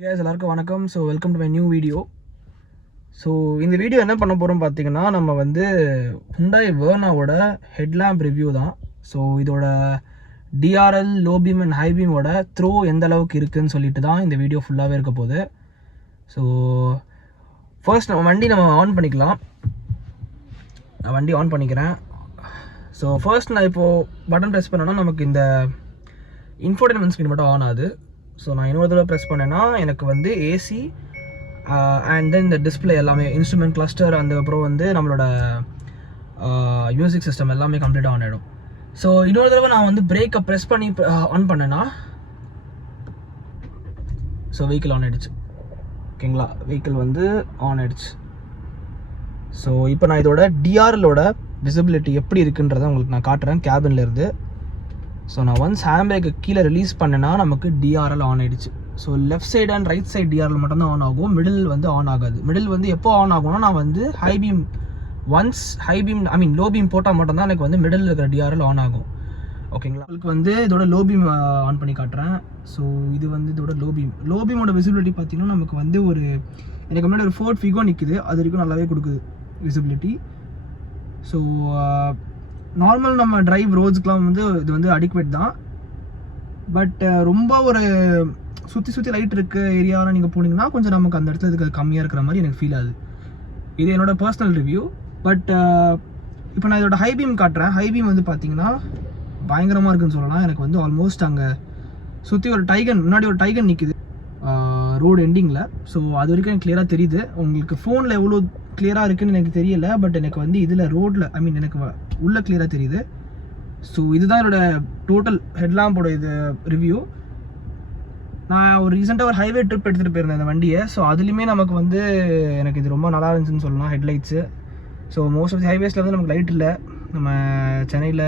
guys, எல்லாருக்கும் வணக்கம். So welcome to my new video. So இந்த வீடியோ என்ன பண்ண போகிறோம் பார்த்தீங்கன்னா, நம்ம வந்து ஹுண்டாய் வெர்னாவோட ஹெட்லாம்ப் ரிவ்யூ தான். ஸோ இதோட DRL low beam and high பீமோட த்ரோ எந்த அளவுக்கு இருக்குதுன்னு சொல்லிட்டு தான் இந்த வீடியோ ஃபுல்லாகவே இருக்க போகுது. ஸோ ஃபர்ஸ்ட் நம்ம ஆன் பண்ணிக்கலாம். நான் வண்டி ஆன் பண்ணிக்கிறேன். ஸோ ஃபர்ஸ்ட் நான் இப்போது பட்டன் ப்ரெஸ் பண்ணேன்னா நமக்கு இந்த இன்ஃபோடெயின்மெண்ட் ஸ்க்ரீன் மட்டும் ஆன் ஆகுது. ஸோ நான் இன்னொரு தடவை ப்ரெஸ் பண்ணேன்னா எனக்கு வந்து ஏசி அண்ட் தென் இந்த டிஸ்பிளே எல்லாமே இன்ஸ்ட்ருமெண்ட் கிளஸ்டர் அதுக்கப்புறம் வந்து நம்மளோட மியூசிக் சிஸ்டம் எல்லாமே கம்ப்ளீட்டாக ஆன் ஆகிடும். ஸோ இன்னொரு தடவை நான் வந்து பிரேக்கை ப்ரெஸ் பண்ணி ஆன் பண்ணேன்னா ஸோ வெஹிக்கிள் ஆன் ஆகிடுச்சு. ஓகேங்களா, வெஹிக்கிள் வந்து ஆன் ஆகிடுச்சு. ஸோ இப்போ நான் இதோட டிஆர்எலோட விசிபிலிட்டி எப்படி இருக்குன்றதை உங்களுக்கு நான் காட்டுறேன் கேபின்லேருந்து. ஸோ நான் ஒன்ஸ் ஹேண்ட் பிரேக்கை கீழே ரிலீஸ் பண்ணேன்னா நமக்கு டிஆர்எல் ஆன் ஆகிடுச்சு. So left side and right side TRL மட்டும்தான் ஆன் ஆகும், மிடில் வந்து ஆன் ஆகாது. மிடில் வந்து எப்போ ஆன் ஆகும்னா நான் வந்து லோ பீம் போட்டால் மட்டும்தான் எனக்கு வந்து மிடில் இருக்கிற டிஆர்எல் ஆன் ஆகும். ஓகேங்களா, உங்களுக்கு வந்து இதோட லோ பீம் ஆன் பண்ணி காட்டுறேன். ஸோ இது வந்து இதோட லோ பீமோட விசிபிலிட்டி பார்த்தீங்கன்னா நமக்கு வந்து எனக்கு முன்னாடி ஒரு ஃபோர்ட் ஃபிகோ நிற்குது, அது வரைக்கும் நல்லாவே கொடுக்குது விசிபிலிட்டி. ஸோ நார்மல் நம்ம டிரைவ் ரோட்ஸ்க்கெலாம் வந்து இது வந்து அடிக்வேட் தான். பட் ரொம்ப ஒரு சுற்றி லைட் இருக்க ஏரியாவில் நீங்கள் போனீங்கன்னா கொஞ்சம் நமக்கு அந்த இடத்துல இதுக்கு கம்மியாக இருக்கிற மாதிரி எனக்கு ஃபீல் ஆகுது. இது என்னோட பர்சனல் ரிவ்யூ. பட் இப்போ நான் இதோட ஹை பீம் காட்டுறேன். ஹை பீம் வந்து பார்த்தீங்கன்னா பயங்கரமாக இருக்குன்னு சொல்லலாம். எனக்கு வந்து ஆல்மோஸ்ட் அங்கே சுற்றி முன்னாடி ஒரு டைகன் நிற்குது ரோடு எண்டிங்கில். ஸோ அது வரைக்கும் எனக்கு கிளியராக தெரியுது. உங்களுக்கு ஃபோனில் எவ்வளோ கிளியராக இருக்குதுன்னு எனக்கு தெரியல, பட் எனக்கு வந்து இதில் ரோட்டில் எனக்கு உள்ளே கிளியராக தெரியுது. ஸோ இதுதான் என்னோட டோட்டல் ஹெட்லாம்போட இது ரிவ்யூ. நான் ஒரு ரீசெண்டாக ஒரு ஹைவே ட்ரிப் எடுத்துகிட்டு போயிருந்தேன் இந்த வண்டியை. ஸோ அதுலேயுமே நமக்கு வந்து எனக்கு இது ரொம்ப நல்லா இருந்துச்சுன்னு சொல்லலாம் headlights. So most of the ஹைவேஸில் வந்து நமக்கு லைட் இல்லை. நம்ம சென்னையில்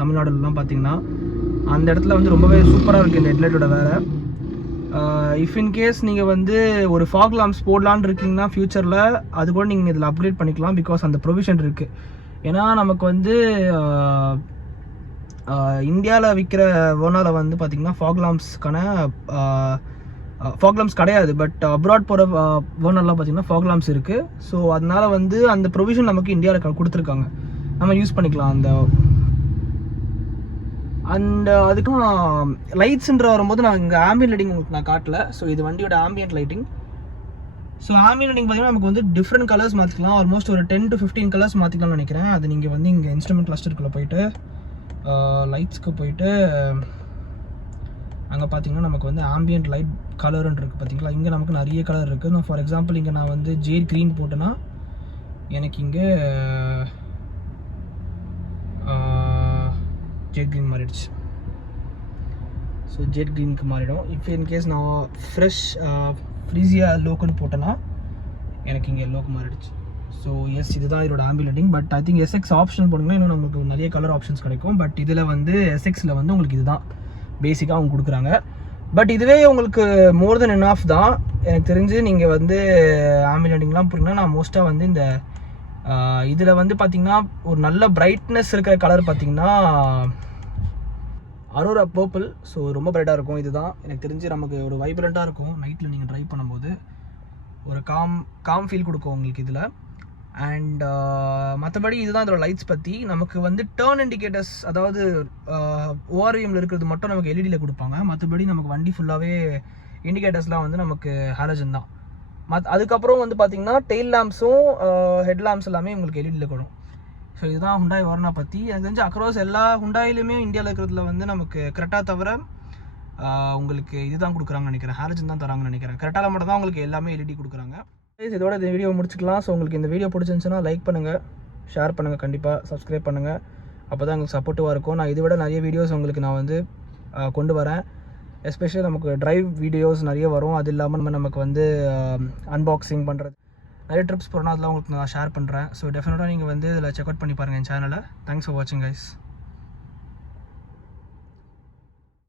தமிழ்நாடுலாம் பார்த்திங்கன்னா அந்த இடத்துல வந்து ரொம்பவே சூப்பராக இருக்குது இந்த ஹெட்லைட்டோட வேறு. இஃப் இன்கேஸ் நீங்கள் வந்து ஒரு ஃபாக் லாம்ப்ஸ் போடலான்னு இருக்கீங்கன்னா ஃப்யூச்சரில் அது கூட நீங்கள் இதில் அப்கிரேட் பண்ணிக்கலாம். பிகாஸ் அந்த ப்ரொவிஷன் இருக்குது. ஏன்னா நமக்கு வந்து இந்தியாவில் விற்கிற வெர்னாவில் வந்து பார்த்திங்கன்னா ஃபாக் லாம்ப்ஸ் கிடையாது. பட் அப்ராட் போகிற வெர்னாலாம் பார்த்திங்கன்னா ஃபாக் லாம்ப்ஸ் இருக்குது. ஸோ அதனால் வந்து அந்த ப்ரொவிஷன் நமக்கு இந்தியாவில் கொடுத்துருக்காங்க, நம்ம யூஸ் பண்ணிக்கலாம். அதுக்கும் லைட்ஸுன்ற வரும்போது நான் இங்கே ஆம்பியன்ட் லைட்டிங் உங்களுக்கு நான் காட்டல. ஸோ இது வண்டியோட ambient lighting. So ambient lighting பார்த்தீங்கன்னா நமக்கு வந்து டிஃப்ரெண்ட் கலர்ஸ் மாற்றிக்கலாம். ஆல்மோஸ்ட் ஒரு 10 to 15 கலர்ஸ் மாற்றிக்கலாம்னு நினைக்கிறேன். அது நீங்கள் வந்து இங்கே இன்ஸ்ட்ருமெண்ட் கிளஸ்டருக்குள்ளே போயிட்டு லைட்ஸ்க்கு போயிட்டு அங்கே பார்த்தீங்கன்னா நமக்கு வந்து ஆம்பியன்ட் லைட் கலர்ன்னு இருக்குது பார்த்தீங்களா. இங்கே நமக்கு நிறைய கலர் இருக்குது. ஃபார் எக்ஸாம்பிள் இங்கே நான் வந்து ஜேட் க்ரீன் போட்டேன்னா எனக்கு இங்கே ஜெட் க்ரீன் மாறிடுச்சு. ஸோ ஜெட் க்ரீனுக்கு மாறிடும். இப்போ இன்கேஸ் நான் ஃப்ரீசியா லோக்குன்னு போட்டேன்னா எனக்கு இங்கே லோக்கு மாறிடுச்சு. ஸோ எஸ், இதுதான் இதோட ambient lighting. But I think SX option போட்டிங்கன்னா இன்னும் நமக்கு நிறைய கலர் ஆப்ஷன்ஸ் கிடைக்கும். பட் இதில் வந்து எஸ்எக்ஸில் வந்து உங்களுக்கு இதுதான் பேசிக்காக அவங்க கொடுக்குறாங்க. பட் இதுவே உங்களுக்கு மோர் தென் எனாஃப் தான் எனக்கு தெரிஞ்சு. நீங்கள் வந்து ஆம்பியன்ட் லைட்டிங்லாம் போட்டிங்கன்னா நான் மோஸ்ட்டாக வந்து இந்த இதில் வந்து பார்த்திங்கன்னா ஒரு நல்ல பிரைட்னஸ் இருக்கிற கலர் பார்த்திங்கன்னா அரோரா பர்பிள். ஸோ ரொம்ப பிரைட்டாக இருக்கும். இதுதான் எனக்கு தெரிஞ்சு நமக்கு ஒரு வைப்ரண்ட்டாக இருக்கும். நைட்டில் நீங்கள் ட்ரைவ் பண்ணும்போது ஒரு காம் ஃபீல் கொடுக்கும் உங்களுக்கு இதில். அண்ட் மற்றபடி இதுதான் இதோட லைட்ஸ் பற்றி. நமக்கு வந்து டர்ன் இண்டிகேட்டர்ஸ், அதாவது ஓஆர்விஎம்மில் இருக்கிறது மட்டும் நமக்கு எல்இடியில் கொடுப்பாங்க. மற்றபடி நமக்கு வண்டி ஃபுல்லாகவே இண்டிகேட்டர்ஸ்லாம் வந்து நமக்கு ஹாலஜன் தான். அதுக்கப்புறம் வந்து பார்த்திங்கன்னா டெயில் லேம்ப்ஸும் ஹெட் லேம்ப்ஸ் எல்லாமே உங்களுக்கு எல்இடியில் கொடுக்கும். ஸோ இதுதான் ஹுண்டாய் வெர்னா பற்றி. எனக்கு தெரிஞ்சு அக்ராஸ் எல்லா ஹுண்டாயிலுமே இந்தியாவில் இருக்கிறதுல வந்து நமக்கு கிரெட்டா தவிர உங்களுக்கு இதுதான் கொடுக்குறாங்கன்னு நினைக்கிறேன், ஹாலஜன் தான் தராங்கன்னு நினைக்கிறேன். கிரெட்டாவில் மட்டும் தான் உங்களுக்கு எல்லாமே எல்இடி கொடுக்குறாங்க. இதோட இந்த வீடியோ முடிச்சுக்கலாம். ஸோ உங்களுக்கு இந்த வீடியோ பிடிச்சிருந்துச்சுன்னா லைக் பண்ணுங்கள், ஷேர் பண்ணுங்கள், கண்டிப்பாக சப்ஸ்கிரைப் பண்ணுங்கள். அப்போ தான் உங்களுக்கு சப்போர்ட்டிவாக இருக்கும். நான் இதை விட நிறைய வீடியோஸ் உங்களுக்கு நான் வந்து கொண்டு வரேன். எஸ்பெஷலி நமக்கு டிரைவ் வீடியோஸ் நிறைய வரும். அது இல்லாமல் நமக்கு வந்து அன்பாக்சிங் பண்ணுறது, நிறைய ட்ரிப்ஸ் போகிறோன்னா அதெல்லாம் உங்களுக்கு நான் ஷேர் பண்ணுறேன். ஸோ டெஃபினட்டாக நீங்கள் வந்து இதில் செக் அவுட் பண்ணி பாருங்கள் என் சேனலை. தேங்க்ஸ் ஃபார் வாட்சிங் கைஸ்.